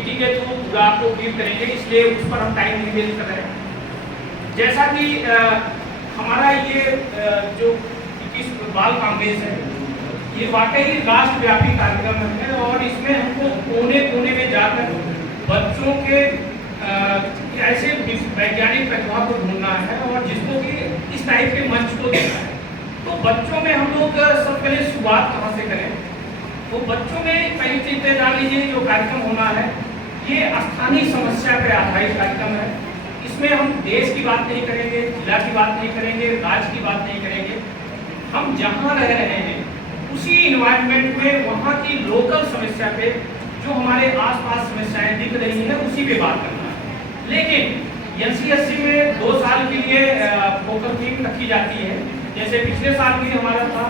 PPT के through पूरा आपको ब्रीफ करेंगे, इसलिए उस पर हम टाइम नहीं वेस्ट कर रहे हैं। जैसा कि हमारा ये जो 21 बाल कांग्रेस है, ये वाकई राष्ट्रव्यापी कार्यक्रम है और इसमें हमको कोने कोने में जाकर बच्चों के ऐसे वैज्ञानिक प्रतिभा को ढूंढना है और जिसको कि इस टाइप के मंच को देना है। तो बच्चों में हम लोग सब पहले शुरुआत कहाँ से करें? तो बच्चों में पहली चीज जान लीजिए, जो कार्यक्रम होना है ये स्थानीय समस्या पर आधारित कार्यक्रम है। इसमें हम देश की बात नहीं करेंगे, जिला की बात नहीं करेंगे, राज्य की बात नहीं करेंगे। हम जहाँ रह रहे हैं उसी इन्वायरमेंट में वहाँ की लोकल समस्या पे, जो हमारे आसपास समस्याएं दिख रही हैं उसी पे बात करना है। लेकिन एनसीएससी में 2 साल के लिए फोकस थीम रखी जाती है। जैसे पिछले साल भी हमारा था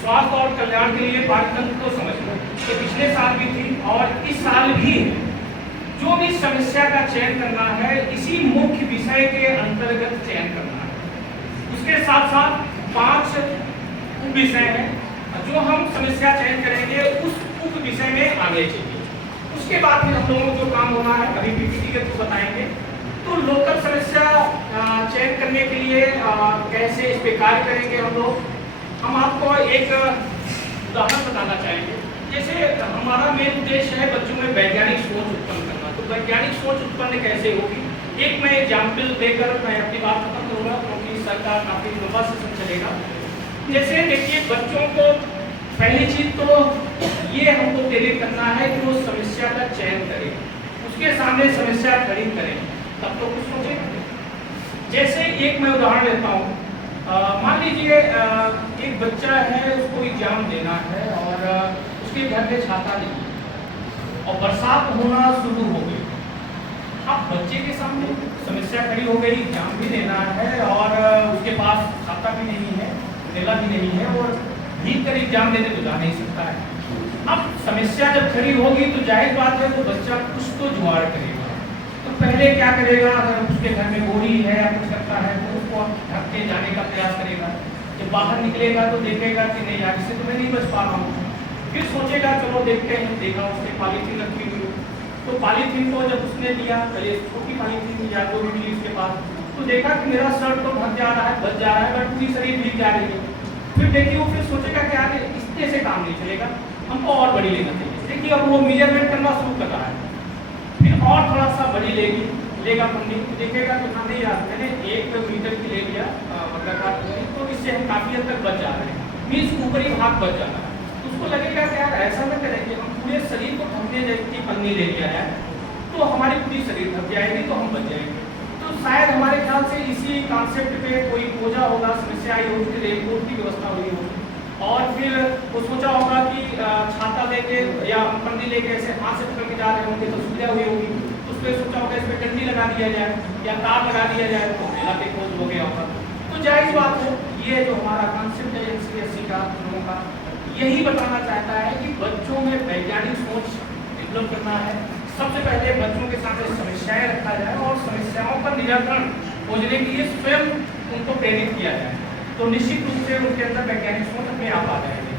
स्वास्थ्य और कल्याण के लिए पाठ्यक्रम को समझना, तो पिछले साल भी थी और इस साल भी जो भी समस्या का चयन करना है इसी मुख्य विषय के अंतर्गत चयन करना है। उसके साथ साथ 5 उप विषय हैं जो हम समस्या चयन करेंगे, उस उप विषय में आगे चलिए। उसके बाद फिर हम लोगों को जो काम होना है अभी पीपीटी के थ्रू बताएंगे। तो लोकल समस्या चयन करने के लिए कैसे इस पे कार्य करेंगे हम आपको एक उदाहरण बताना चाहेंगे। जैसे हमारा मेन उद्देश्य है बच्चों में वैज्ञानिक सोच उत्पन्न करना। तो वैज्ञानिक सोच उत्पन्न कैसे होगी, एक मैं एग्जाम्पल देकर मैं अपनी बात खत्म करूँगा, क्योंकि सरकार काफ़ी लंबा सेशन चलेगा। जैसे देखिए, बच्चों को पहली चीज तो ये हमको प्रेरित करना है कि वो समस्या का चयन करें, उसके सामने समस्या खड़ी करें, तब तो कुछ सोचेगा। जैसे एक मैं उदाहरण लेता हूँ, मान लीजिए एक बच्चा है, उसको एग्जाम देना है और उसके घर में छाता नहीं और बरसात होना शुरू हो गई। अब बच्चे के सामने समस्या खड़ी हो गई, एग्जाम भी देना है और उसके पास छाता भी नहीं है, थैला भी नहीं है और भीग कर एग्जाम देने तो जा नहीं सकता है। अब समस्या जब खड़ी होगी तो जाहिर बात है वो बच्चा कुछ तो जुगाड़ करेगा। तो पहले क्या करेगा, अगर उसके घर में बोरी है या कुछ करता है तो उसको ढक के जाने का प्रयास करेगा। जब बाहर निकलेगा तो देखेगा कि नहीं यार, इससे तो मैं नहीं बच पा रहा हूँ। फिर सोचेगा चलो देखते हैं, देखा उसने पॉलीथीन रखी हुई, तो पॉलीथीन को जब उसने लिया, पहले छोटी पॉलीथीन या जो भी मिली उसके पास, तो देखा कि मेरा शर्ट तो ढक जा रहा है, बच जा रहा है, बट पूरी शरीर भीग जा रही है। फिर देखिए वो फिर सोचेगा कि यार इससे से काम नहीं चलेगा, हमको और बड़ी लेना चाहिए। देखिए अब वो मेजरमेंट करना शुरू कर रहा है, फिर और थोड़ा सा बड़ी लेगा पन्नी, तो देखेगा कि हाँ नहीं यार मैंने 1 मीटर की ले लिया वर्गाकार, तो इससे हम काफ़ी हद तक बच जा रहे हैं, मीन्स ऊपरी भाग बच जा रहा है। तो उसको लगेगा कि यार ऐसा न करेंगे, हम पूरे शरीर को ढकने जैसी पन्नी ले लिया है तो हमारी पूरी शरीर ढक जाएगी तो हम बच जाएंगे। तो शायद हमारे ख्याल से इसी कॉन्सेप्ट पे कोई खोजा होगा, समस्या आई होगी, रेनकोट की व्यवस्था हुई होगी और फिर वो सोचा होगा कि छाता लेके या पन्नी लेके ऐसे हाथ से पकड़ के जा रहे होंगे तो सुविधा हुई होगी। उस पर सोचा होगा इस पर डंडी लगा दिया जाए या तार लगा दिया जाए तो मेला पे खोज हो गया होगा। तो जाहिर बात है ये जो हमारा कॉन्सेप्ट है एनसीएससी का लोगों का यही बताना चाहता है कि बच्चों में वैज्ञानिक सोच डेवलप करना है। सबसे पहले बच्चों के सामने समस्याएं रखा जाए और समस्याओं का निराकरण खोजने के लिए स्वयं उनको प्रेरित किया जाए, तो निश्चित रूप से उनके अंदर वैज्ञानिक सोच अपने आप आ जाएगी।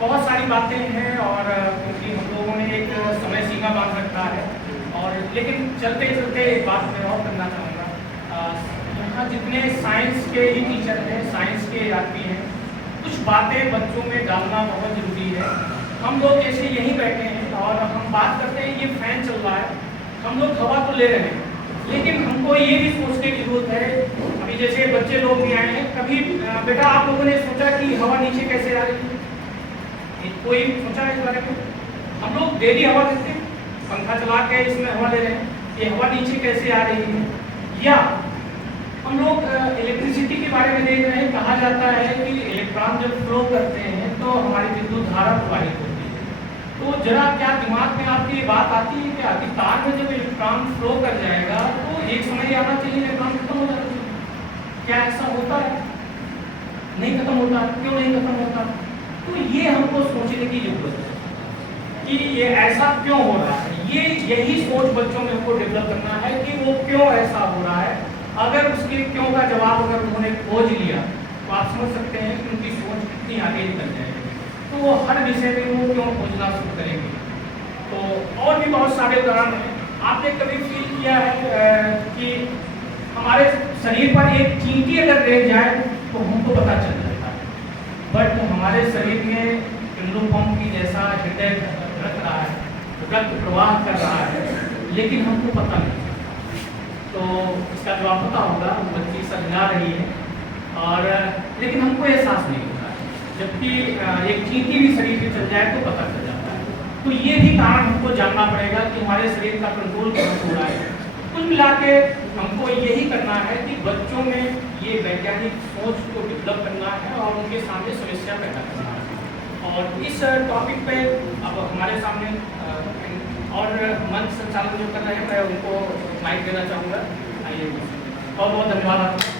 बहुत सारी बातें हैं और क्योंकि हम लोगों ने एक समय सीमा बांध रखा है और लेकिन चलते चलते एक बात मैं और करना चाहूँगा। यहाँ जितने साइंस के ही टीचर हैं, साइंस के यात्री हैं, कुछ बातें बच्चों में डालना बहुत ज़रूरी है। हम लोग जैसे यहीं बैठे हैं और हम बात करते हैं, ये फैन चल रहा है, हम लोग हवा तो ले रहे हैं, लेकिन हमको ये भी सोचने की जरूरत है। अभी जैसे बच्चे लोग भी आए हैं, कभी बेटा आप लोगों ने सोचा कि हवा नीचे कैसे आ रही है? कोई सोचा है इस बारे में? हम लोग डेली हवा लेते हैं, पंखा चला के इसमें हवा ले रहे हैं, ये हवा नीचे कैसे आ रही है? या हम लोग इलेक्ट्रिसिटी के बारे में देख रहे हैं, कहा जाता है कि इलेक्ट्रॉन जब फ्लो करते हैं तो हमारी विद्युत धारा प्रवाहित होती है। तो जरा क्या दिमाग में आपकी ये बात आती है क्या कि तार में जब इलेक्ट्रॉन फ्लो कर जाएगा तो एक समय आना चाहिए इलेक्ट्रॉन खत्म हो जाना चाहिए? क्या ऐसा होता है? नहीं खत्म होता। क्यों नहीं खत्म होता? तो ये हमको सोचने की जरूरत है कि ये ऐसा क्यों हो रहा है। यही सोच बच्चों में हमको डेवलप करना है कि वो क्यों ऐसा हो रहा है। अगर उसके क्यों का जवाब अगर उन्होंने खोज लिया तो आप समझ सकते हैं कि उनकी सोच कितनी आगे निकल जाएगी। तो वो हर विषय में वो क्यों खोजना शुरू करेंगे। तो और भी बहुत सारे उदाहरण हैं। आपने कभी फील किया है कि हमारे शरीर पर एक चींटी अगर रह जाए तो हमको पता चल जाता है, बट हमारे शरीर में पिंडों पंप की जैसा हृदय धड़क रहा है, रक्त प्रवाह कर रहा है, लेकिन हमको पता नहीं। तो इसका जवाब पता होगा, बच्ची समझा रही है और लेकिन हमको एहसास नहीं होता है, जबकि एक चींटी भी शरीर में चल जाए तो पता चल जाता है। तो ये भी कारण हमको जानना पड़ेगा कि हमारे शरीर का कंट्रोल कहाँ हो रहा है। कुल मिला के हमको यही करना है कि बच्चों में ये वैज्ञानिक सोच को डेवलप करना है और उनके सामने समस्या पैदा करना है। और इस टॉपिक पे अब हमारे सामने और मंच संचालन जो कर रहे हैं, मैं उनको माइक देना चाहूँगा। आइए, बहुत बहुत धन्यवाद आपका।